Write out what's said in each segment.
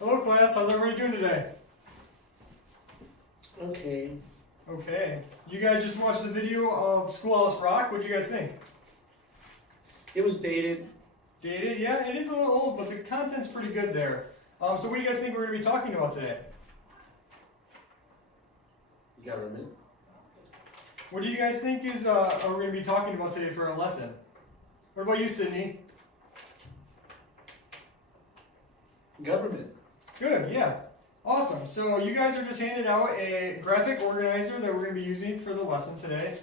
Hello class, how's everybody doing today? Okay. Okay. You guys just watched the video of Schoolhouse Rock. What'd you guys think? It was dated. Dated? Yeah, it is a little old, but the content's pretty good there. So what do you guys think we're going to be talking about today? Government. What do you guys think is are we going to be talking about today for a lesson? What about you, Sydney? Government. Good, yeah. Awesome. So you guys are just handed out a graphic organizer that we're going to be using for the lesson today.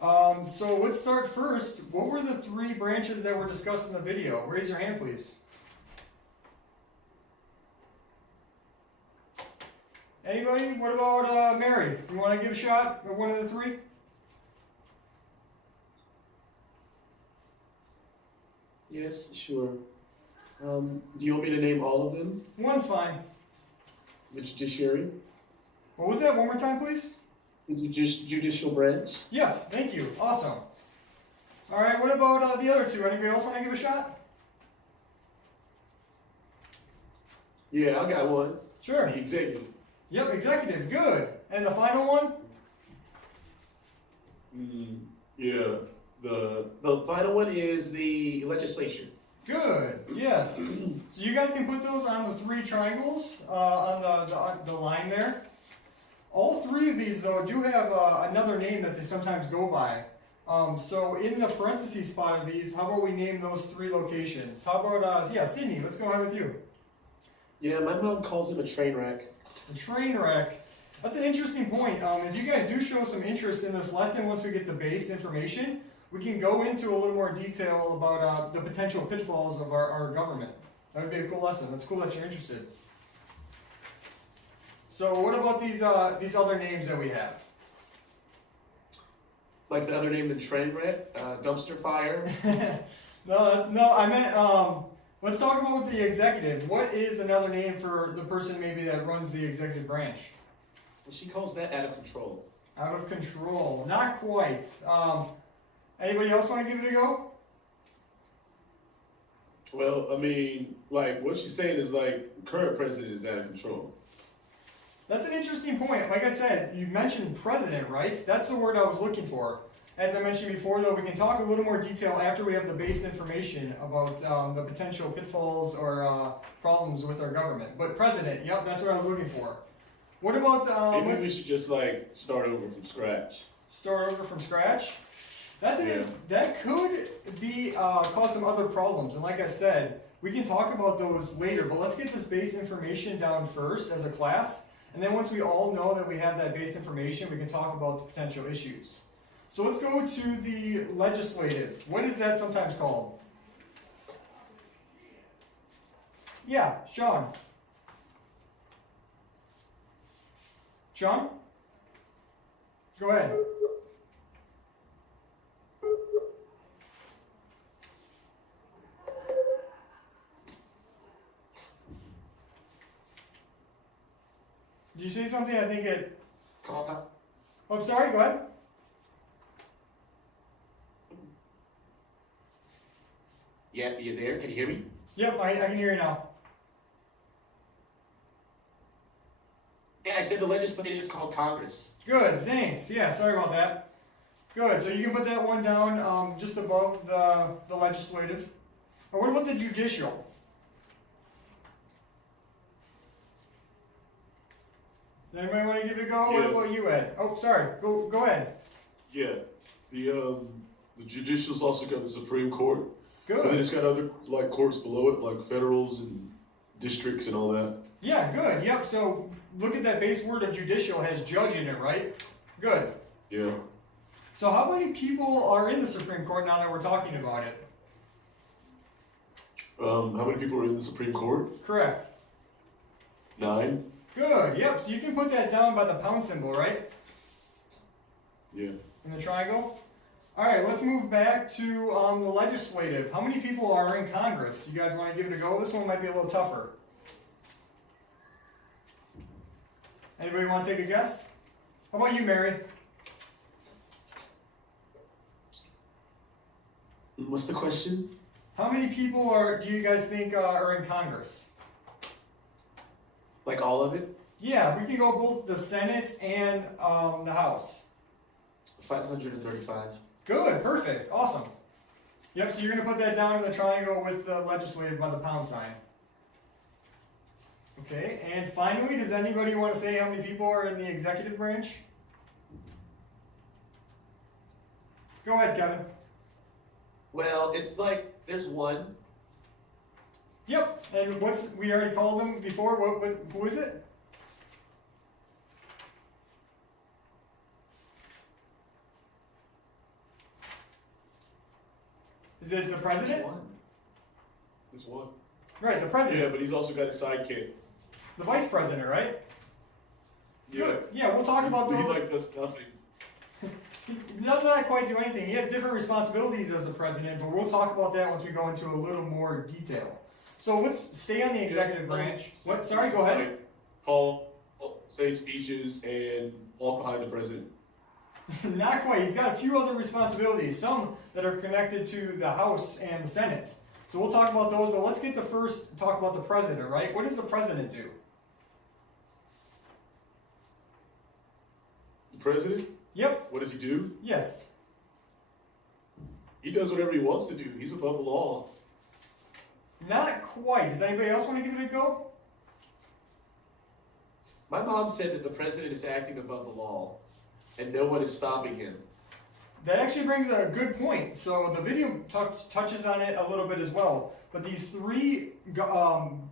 So let's start first. What were the three branches that were discussed in the video? Raise your hand, please. Anybody? What about Mary? You want to give a shot at one of the three? Yes, sure. Do you want me to name all of them? One's fine. The judiciary? What was that? One more time, please. The judicial branch? Yeah, thank you. Awesome. All right, what about the other two? Anybody else want to give a shot? Yeah, I got one. Sure. The executive. Yep, executive. Good. And the final one? Yeah. The final one is the legislature. Good. Yes. So you guys can put those on the three triangles on the line there. All three of these, though, do have another name that they sometimes go by. So in the parentheses spot of these, how about we name those three locations? How about, yeah, Sydney, let's go ahead with you. Yeah, my mom calls him a train wreck. A train wreck. That's an interesting point. If you guys do show some interest in this lesson, once we get the base information, we can go into a little more detail about the potential pitfalls of our government. That would be a cool lesson. That's cool that you're interested. So what about these other names that we have? Like the other name than train wreck? Dumpster fire? No, I meant, let's talk about the executive. What is another name for the person maybe that runs the executive branch? Well, she calls that out of control. Out of control. Not quite. Anybody else want to give it a go? Well, I mean, like, what she's saying is, like, the current president is out of control. That's an interesting point. Like I said, you mentioned president, right? That's the word I was looking for. As I mentioned before, though, we can talk a little more detail after we have the base information about the potential pitfalls or problems with our government. But president, yep, that's what I was looking for. What about... Maybe we should just, like, start over from scratch. Start over from scratch? That could be cause some other problems. And like I said, we can talk about those later, but let's get this base information down first as a class. And then once we all know that we have that base information, we can talk about the potential issues. So let's go to the legislative. What is that sometimes called? Yeah, Sean. Sean? Go ahead. Did you say something? I think it... Oh, I'm sorry, go ahead. Yeah, you there? Can you hear me? Yep, I can hear you now. Yeah, I said the legislature is called Congress. Good, thanks. Yeah, sorry about that. Good, so you can put that one down just above the legislative. Or what about the judicial? Does anybody want to give it a go? Yeah. What about you, Ed? Oh, sorry. Go ahead. Yeah. The judicial's also got the Supreme Court. Good. And then it's got other, like, courts below it, like federals and districts and all that. Yeah, good. Yep, so look at that base word of judicial has judge in it, right? Good. Yeah. So how many people are in the Supreme Court now that we're talking about it? How many people are in the Supreme Court? Correct. 9. Good, yep, so you can put that down by the pound symbol, right? Yeah. In the triangle? Alright, let's move back to the legislative. How many people are in Congress? You guys want to give it a go? This one might be a little tougher. Anybody want to take a guess? How about you, Mary? What's the question? How many people do you guys think are in Congress? Like all of it? Yeah, we can go both the Senate and the House. 535. Good, perfect, awesome. Yep, so you're going to put that down in the triangle with the legislative by the pound sign. Okay, and finally, does anybody want to say how many people are in the executive branch? Go ahead, Kevin. Well, it's like there's one. Yep, and we already called them before, who is it? Is it the president? This one. Right, the president. Yeah, but he's also got a sidekick. The vice president, right? Yeah. Good. Yeah, we'll talk about those. He like does nothing. He does not quite do anything. He has different responsibilities as the president, but we'll talk about that once we go into a little more detail. So let's stay on the executive branch. What? Sorry, go ahead. Like, call, say speeches, and walk behind the president. Not quite. He's got a few other responsibilities, some that are connected to the House and the Senate. So we'll talk about those, but let's get to first talk about the president, right? What does the president do? The president? Yep. What does he do? Yes. He does whatever he wants to do. He's above the law. Not quite. Does anybody else want to give it a go? My mom said that the president is acting above the law, and no one is stopping him. That actually brings a good point. So the video touches on it a little bit as well. But these three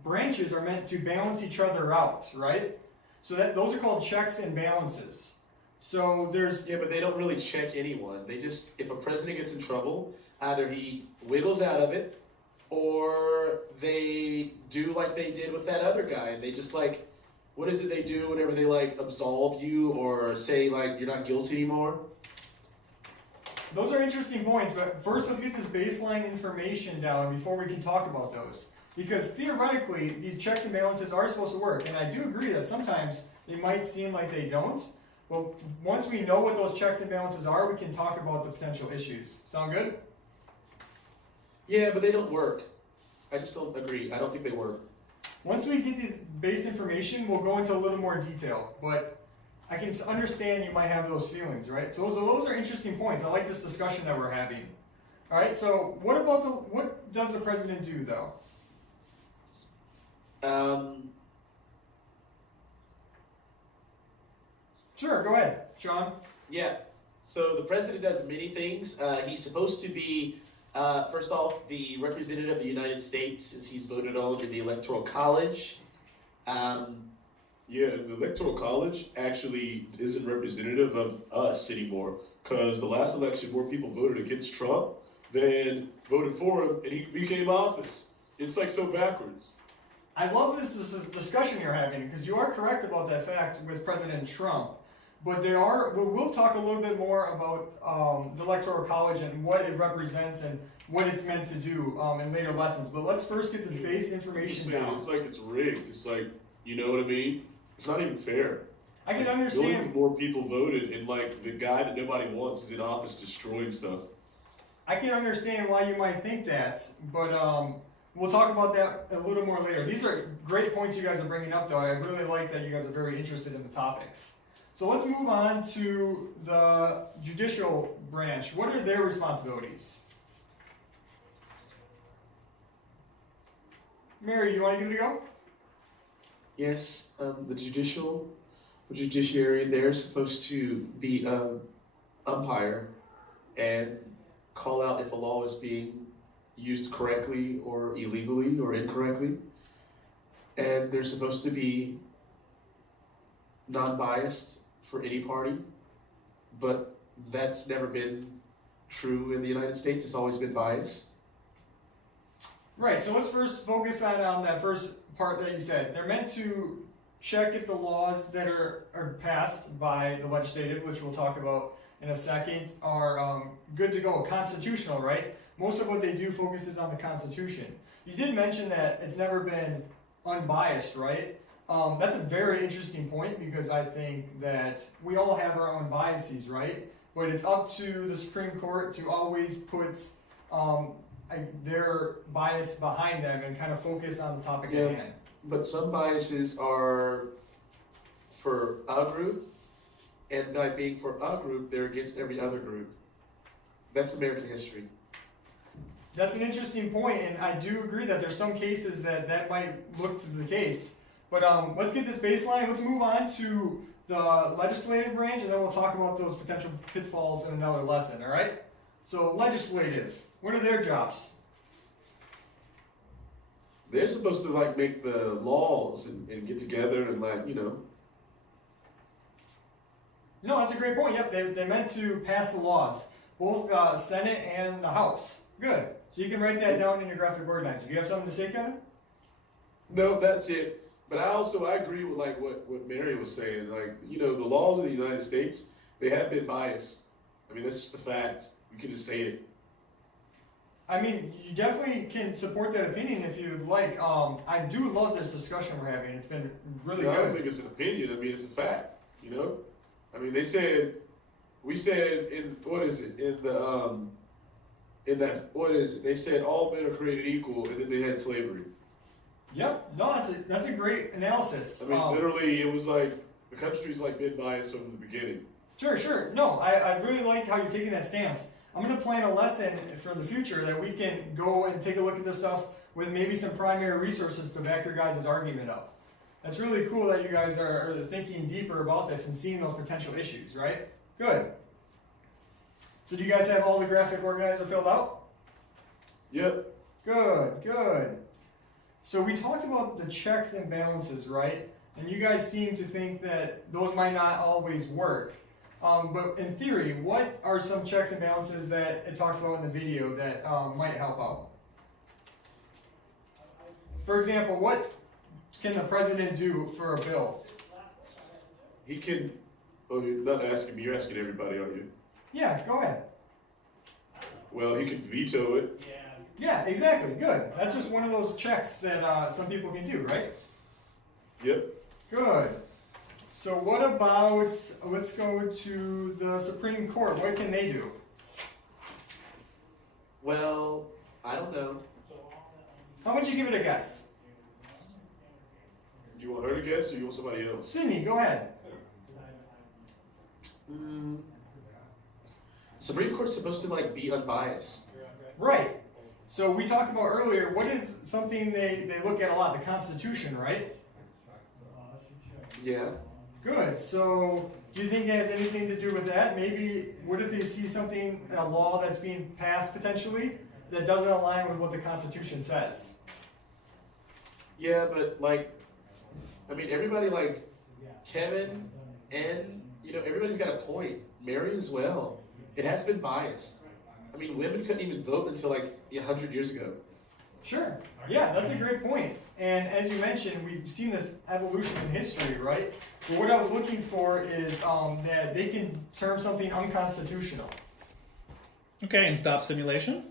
branches are meant to balance each other out, right? So those are called checks and balances. So there's... Yeah, but they don't really check anyone. They just, if a president gets in trouble, either he wiggles out of it, or they do like they did with that other guy. And they just like, what is it they do whenever they like absolve you or say like you're not guilty anymore? Those are interesting points, but first let's get this baseline information down before we can talk about those. Because theoretically, these checks and balances are supposed to work, and I do agree that sometimes they might seem like they don't. But once we know what those checks and balances are, we can talk about the potential issues. Sound good? Yeah, but they don't work. I just don't agree. I don't think they work. Once we get this base information, we'll go into a little more detail, but I can understand you might have those feelings, right? So those are interesting points. I like this discussion that we're having. All right, so what does the president do, though? Sure, go ahead, Sean. Yeah. So the president does many things. He's supposed to be, first off, the representative of the United States, since he's voted on in the Electoral College. Yeah, the Electoral College actually isn't representative of us anymore, because the last election more people voted against Trump than voted for him, and he became office. It's like so backwards. I love this discussion you're having, because you are correct about that fact with President Trump. But we'll talk a little bit more about the Electoral College and what it represents and what it's meant to do in later lessons. But let's first get this base information down. It's like it's rigged. It's like, you know what I mean? It's not even fair. I can Billions understand. more people voted, and like the guy that nobody wants is in office destroying stuff. I can understand why you might think that, but we'll talk about that a little more later. These are great points you guys are bringing up, though. I really like that you guys are very interested in the topics. So let's move on to the judicial branch. What are their responsibilities? Mary, you want to give it a go? Yes, the judiciary, they're supposed to be umpire and call out if a law is being used correctly or illegally or incorrectly. And they're supposed to be non-biased for any party, but that's never been true in the United States. It's always been biased. Right, so let's first focus on that first part that you said. They're meant to check if the laws that are passed by the legislative, which we'll talk about in a second, are good to go, constitutional, right? Most of what they do focuses on the Constitution. You did mention that it's never been unbiased, right? That's a very interesting point, because I think that we all have our own biases, right? But it's up to the Supreme Court to always put their bias behind them and kind of focus on the topic Yeah. at hand. But some biases are for a group, and by being for a group, they're against every other group. That's American history. That's an interesting point, and I do agree that there's some cases that might look to the case. But let's get this baseline. Let's move on to the legislative branch, and then we'll talk about those potential pitfalls in another lesson, all right? So legislative, what are their jobs? They're supposed to like make the laws and get together and like, you know. No, that's a great point. Yep, they meant to pass the laws, both the Senate and the House. Good. So you can write that down in your graphic organizer. Do you have something to say, Kevin? No, that's it. But I agree with like what Mary was saying. Like, you know, the laws of the United States, they have been biased. I mean, that's just a fact. We can just say it. I mean, you definitely can support that opinion if you'd like. I do love this discussion we're having. It's been really No, I don't good. think it's an opinion. I mean, it's a fact. You know. I mean, we said in what is it They said all men are created equal, and then they had slavery. Yep. No, that's a great analysis. I mean, literally, it was like the country's like been biased from the beginning. Sure. No, I really like how you're taking that stance. I'm going to plan a lesson for the future that we can go and take a look at this stuff with maybe some primary resources to back your guys' argument up. That's really cool that you guys are thinking deeper about this and seeing those potential issues, right? Good. So do you guys have all the graphic organizer filled out? Yep. Good. So we talked about the checks and balances, right? And you guys seem to think that those might not always work. But in theory, what are some checks and balances that it talks about in the video that might help out? For example, what can the president do for a bill? He can. Oh, you're not asking me. You're asking everybody, aren't you? Yeah, go ahead. Well, he can veto it. Yeah, exactly. Good. That's just one of those checks that some people can do, right? Yep. Good. So what about, let's go to the Supreme Court. What can they do? Well, I don't know. How about you give it a guess? Do you want her to guess, or you want somebody else? Sydney, go ahead. Supreme Court's supposed to like be unbiased. Right. So we talked about earlier, what is something they look at a lot? The Constitution, right? Yeah. Good. So do you think it has anything to do with that? Maybe, what if they see something, a law that's being passed potentially, that doesn't align with what the Constitution says? Yeah, but like, I mean, everybody like Kevin and, you know, everybody's got a point. Mary as well. It has been biased. I mean, women couldn't even vote until like 100 years ago. Sure. Yeah, that's a great point. And as you mentioned, we've seen this evolution in history, right? But what I was looking for is that they can term something unconstitutional. Okay, and stop simulation.